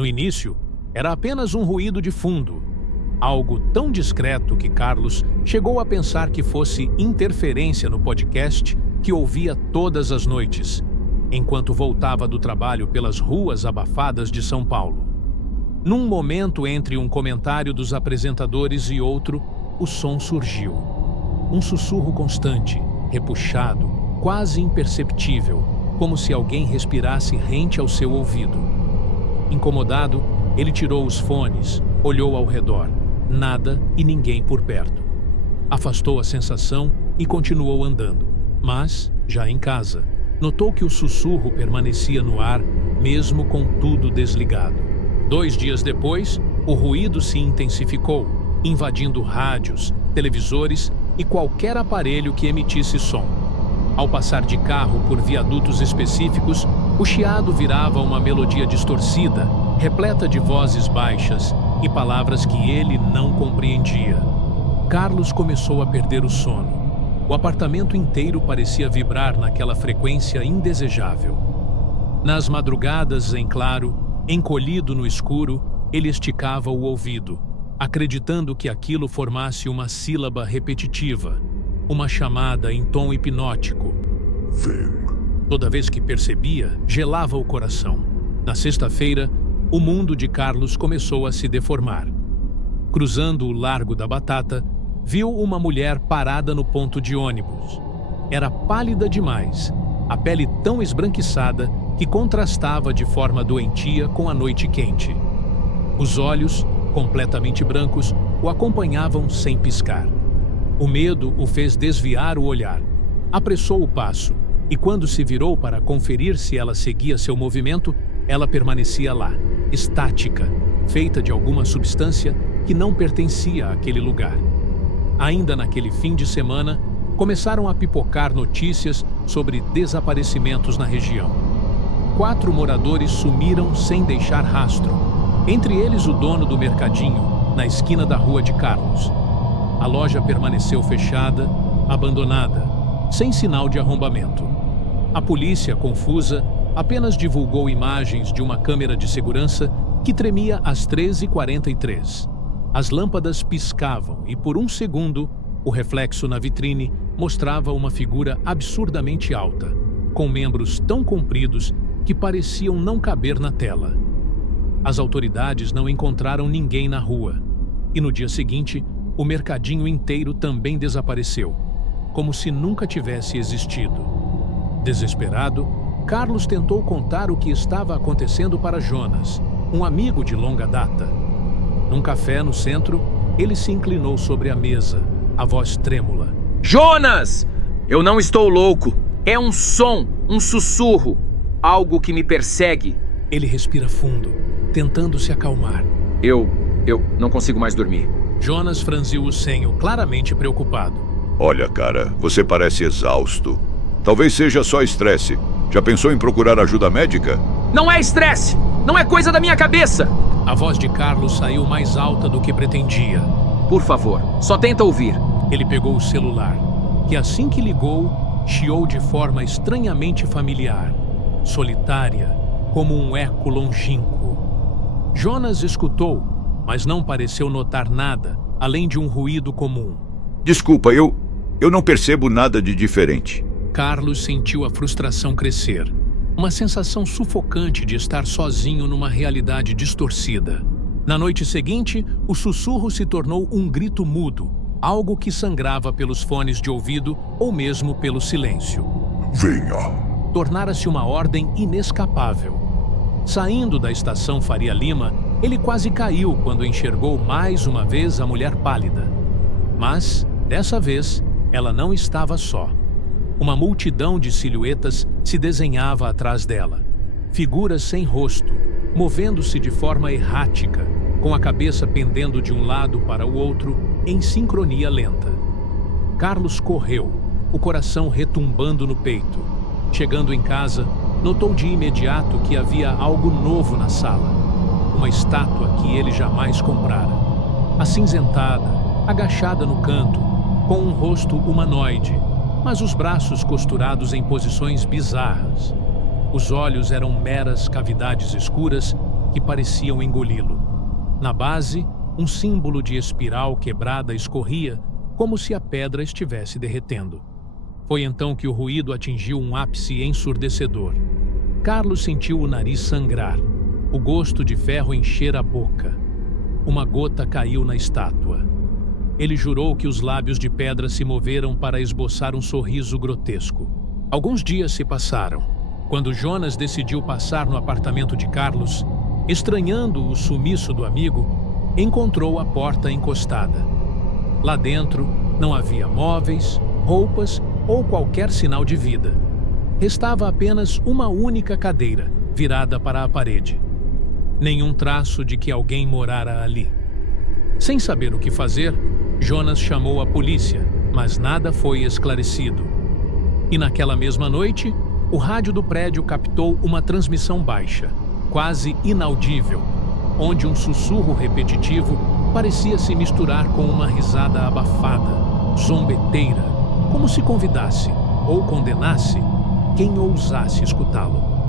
No início, era apenas um ruído de fundo, algo tão discreto que Carlos chegou a pensar que fosse interferência no podcast que ouvia todas as noites, enquanto voltava do trabalho pelas ruas abafadas de São Paulo. Num momento entre um comentário dos apresentadores e outro, o som surgiu. Um sussurro constante, repuxado, quase imperceptível, como se alguém respirasse rente ao seu ouvido. Incomodado, ele tirou os fones, olhou ao redor. Nada e ninguém por perto. Afastou a sensação e continuou andando. Mas, já em casa, notou que o sussurro permanecia no ar, mesmo com tudo desligado. 2 dias depois, o ruído se intensificou, invadindo rádios, televisores e qualquer aparelho que emitisse som. Ao passar de carro por viadutos específicos, o chiado virava uma melodia distorcida, repleta de vozes baixas e palavras que ele não compreendia. Carlos começou a perder o sono. O apartamento inteiro parecia vibrar naquela frequência indesejável. Nas madrugadas, em claro, encolhido no escuro, ele esticava o ouvido, acreditando que aquilo formasse uma sílaba repetitiva, uma chamada em tom hipnótico. Vem. Toda vez que percebia, gelava o coração. Na sexta-feira, o mundo de Carlos começou a se deformar. Cruzando o Largo da Batata, viu uma mulher parada no ponto de ônibus. Era pálida demais, a pele tão esbranquiçada que contrastava de forma doentia com a noite quente. Os olhos, completamente brancos, o acompanhavam sem piscar. O medo o fez desviar o olhar. Apressou o passo, e quando se virou para conferir se ela seguia seu movimento, ela permanecia lá, estática, feita de alguma substância que não pertencia àquele lugar. Ainda naquele fim de semana, começaram a pipocar notícias sobre desaparecimentos na região. 4 moradores sumiram sem deixar rastro, entre eles o dono do mercadinho, na esquina da rua de Carlos. A loja permaneceu fechada, abandonada, sem sinal de arrombamento. A polícia, confusa, apenas divulgou imagens de uma câmera de segurança que tremia às 13h43. As lâmpadas piscavam e, por um segundo, o reflexo na vitrine mostrava uma figura absurdamente alta, com membros tão compridos que pareciam não caber na tela. As autoridades não encontraram ninguém na rua, e no dia seguinte, o mercadinho inteiro também desapareceu, como se nunca tivesse existido. Desesperado, Carlos tentou contar o que estava acontecendo para Jonas, um amigo de longa data. Num café no centro, ele se inclinou sobre a mesa, a voz trêmula. Jonas! Eu não estou louco. É um som, um sussurro, algo que me persegue. Ele respira fundo, tentando se acalmar. Eu não consigo mais dormir. Jonas franziu o senho, claramente preocupado. Olha, cara, você parece exausto. Talvez seja só estresse. Já pensou em procurar ajuda médica? Não é estresse! Não é coisa da minha cabeça! A voz de Carlos saiu mais alta do que pretendia. Por favor, só tenta ouvir. Ele pegou o celular, que assim que ligou, chiou de forma estranhamente familiar, solitária, como um eco longínquo. Jonas escutou, mas não pareceu notar nada, além de um ruído comum. Desculpa, eu não percebo nada de diferente. Carlos sentiu a frustração crescer. Uma sensação sufocante de estar sozinho numa realidade distorcida. Na noite seguinte, o sussurro se tornou um grito mudo, algo que sangrava pelos fones de ouvido ou mesmo pelo silêncio. Venha. Tornara-se uma ordem inescapável. Saindo da estação Faria Lima, ele quase caiu quando enxergou mais uma vez a mulher pálida. Mas, dessa vez, ela não estava só. Uma multidão de silhuetas se desenhava atrás dela. Figuras sem rosto, movendo-se de forma errática, com a cabeça pendendo de um lado para o outro, em sincronia lenta. Carlos correu, o coração retumbando no peito. Chegando em casa, notou de imediato que havia algo novo na sala. Uma estátua que ele jamais comprara. Acinzentada, agachada no canto, com um rosto humanoide, mas os braços costurados em posições bizarras. Os olhos eram meras cavidades escuras que pareciam engoli-lo. Na base, um símbolo de espiral quebrada escorria, como se a pedra estivesse derretendo. Foi então que o ruído atingiu um ápice ensurdecedor. Carlos sentiu o nariz sangrar, o gosto de ferro encher a boca. Uma gota caiu na estátua. Ele jurou que os lábios de pedra se moveram para esboçar um sorriso grotesco. Alguns dias se passaram. Quando Jonas decidiu passar no apartamento de Carlos, estranhando o sumiço do amigo, encontrou a porta encostada. Lá dentro não havia móveis, roupas ou qualquer sinal de vida. Restava apenas uma única cadeira, virada para a parede. Nenhum traço de que alguém morara ali. Sem saber o que fazer, Jonas chamou a polícia, mas nada foi esclarecido. E naquela mesma noite, o rádio do prédio captou uma transmissão baixa, quase inaudível, onde um sussurro repetitivo parecia se misturar com uma risada abafada, zombeteira, como se convidasse ou condenasse quem ousasse escutá-lo.